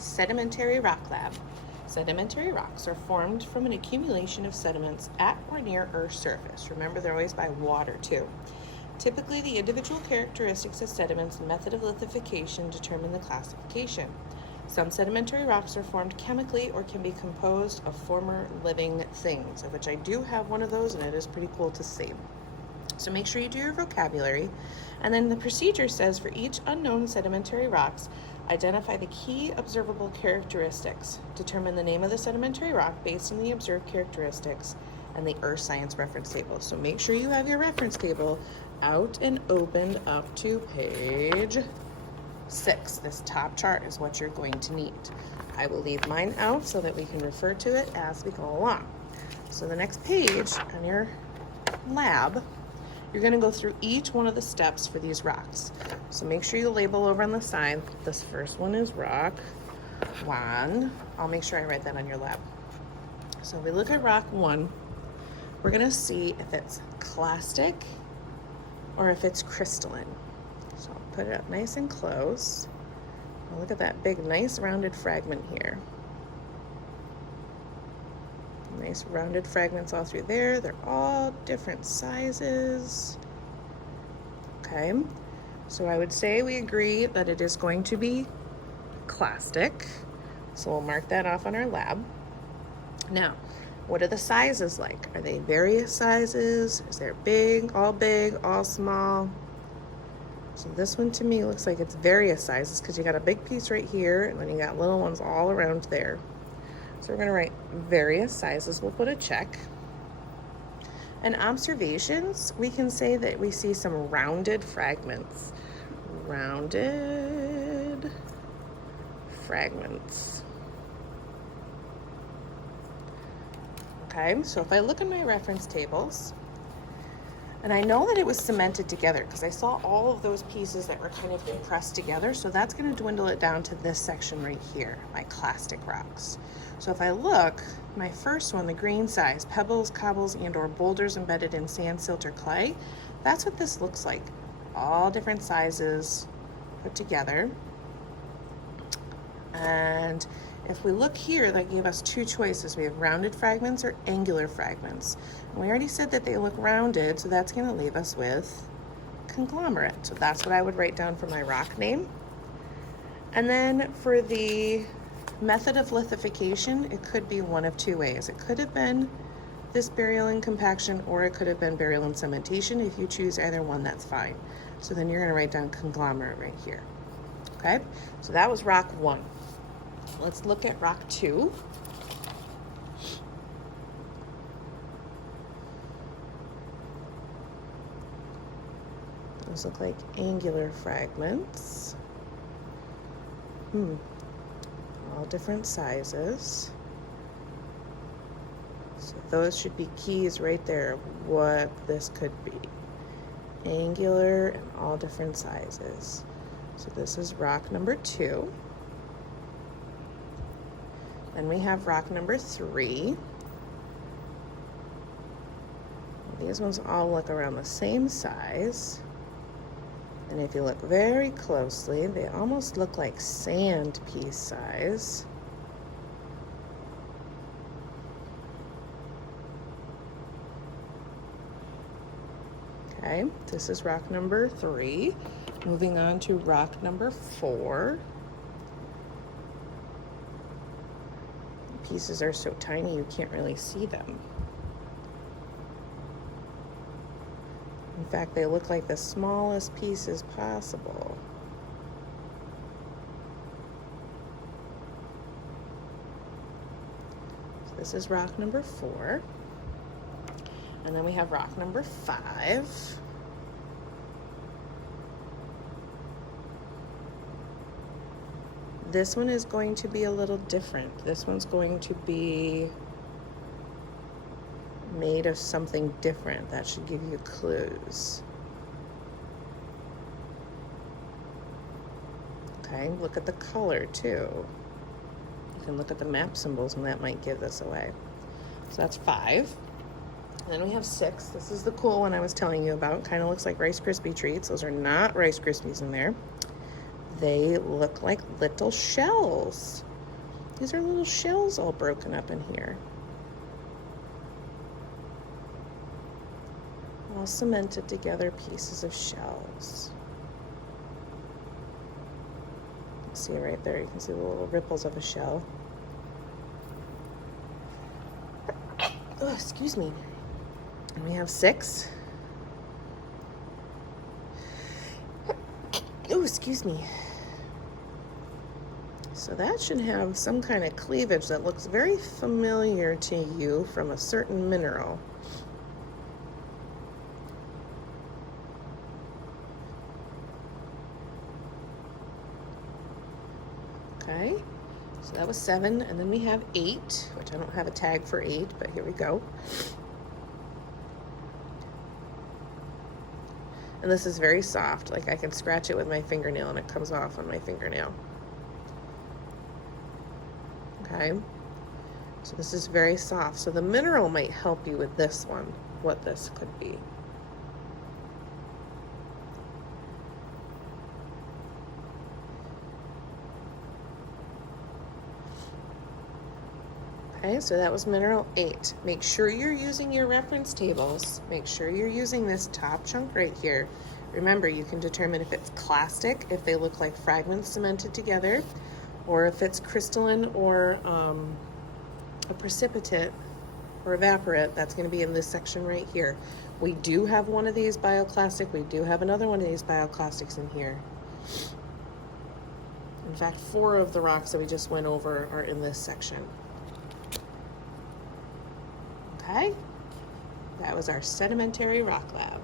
Sedimentary Rock Lab. Sedimentary rocks are formed from an accumulation of sediments at or near Earth's surface. Remember, they're always by water too. Typically, the individual characteristics of sediments and method of lithification determine the classification. Some sedimentary rocks are formed chemically or can be composed of former living things, of which I do have one of those, and it is pretty cool to see. So make sure you do your vocabulary. And then the procedure says for each unknown sedimentary rocks, identify the key observable characteristics. Determine the name of the sedimentary rock based on the observed characteristics and the Earth Science reference table. So make sure you have your reference table out and opened up to page 6. This top chart is what you're going to need. I will leave mine out so that we can refer to it as we go along. So the next page on your lab, you're going to go through each one of the steps for these rocks. So make sure you label over on the side. This first one is rock 1. I'll make sure I write that on your lab. So if we look at rock 1, we're going to see if it's clastic or if it's crystalline. So I'll put it up nice and close. Now look at that big, nice rounded fragment here. Nice rounded fragments all through there. They're all different sizes. Okay, so I would say we agree that it is going to be clastic. So we'll mark that off on our lab. Now, what are the sizes like? Are they various sizes? Is there big, all small? So this one to me looks like it's various sizes because you got a big piece right here and then you got little ones all around there. So we're going to write various sizes. We'll put a check. And observations, we can say that we see some rounded fragments. Rounded fragments. Okay, so if I look in my reference tables, and I know that it was cemented together because I saw all of those pieces that were kind of compressed together. So that's going to dwindle it down to this section right here, my clastic rocks. So if I look, my first one, the green size, pebbles, cobbles, and or boulders embedded in sand, silt, or clay, that's what this looks like. All different sizes put together. And if we look here, that gave us 2 choices. We have rounded fragments or angular fragments. And we already said that they look rounded, so that's going to leave us with conglomerate. So that's what I would write down for my rock name. And then for the method of lithification, it could be one of 2 ways. It could have been this burial and compaction, or it could have been burial and cementation. If you choose either one, that's fine. So then you're going to write down conglomerate right here. Okay, so that was rock 1. Let's look at rock 2. Those look like angular fragments. All different sizes. So those should be keys right there of what this could be. Angular and all different sizes. So this is rock number 2. Then we have rock number 3. These ones all look around the same size. And if you look very closely, they almost look like sand piece size. Okay, this is rock number 3. Moving on to rock number 4. Pieces are so tiny you can't really see them. In fact, they look like the smallest pieces possible. So this is rock number 4. And then we have rock number 5. This one is going to be a little different. This one's going to be made of something different. That should give you clues. Okay, look at the color too. You can look at the map symbols and that might give this away. So that's 5. And then we have 6. This is the cool one I was telling you about. Kind of looks like Rice Krispie treats. Those are not Rice Krispies in there. They look like little shells. These are little shells all broken up in here. All cemented together pieces of shells. See right there, you can see the little ripples of a shell. Oh, excuse me. And we have 6. Oh, excuse me. So that should have some kind of cleavage that looks very familiar to you from a certain mineral. Okay, so that was 7, and then we have 8, which I don't have a tag for 8, but here we go. And this is very soft, like I can scratch it with my fingernail and it comes off on my fingernail. Okay, so this is very soft. So the mineral might help you with this one, what this could be. Okay, so that was mineral 8. Make sure you're using your reference tables. Make sure you're using this top chunk right here. Remember, you can determine if it's clastic, if they look like fragments cemented together, or if it's crystalline or a precipitate or evaporate. That's going to be in this section right here. We do have one of these bioclastic. We do have another one of these bioclastics in here. In fact, 4 of the rocks that we just went over are in this section. Okay, that was our Sedimentary Rock Lab.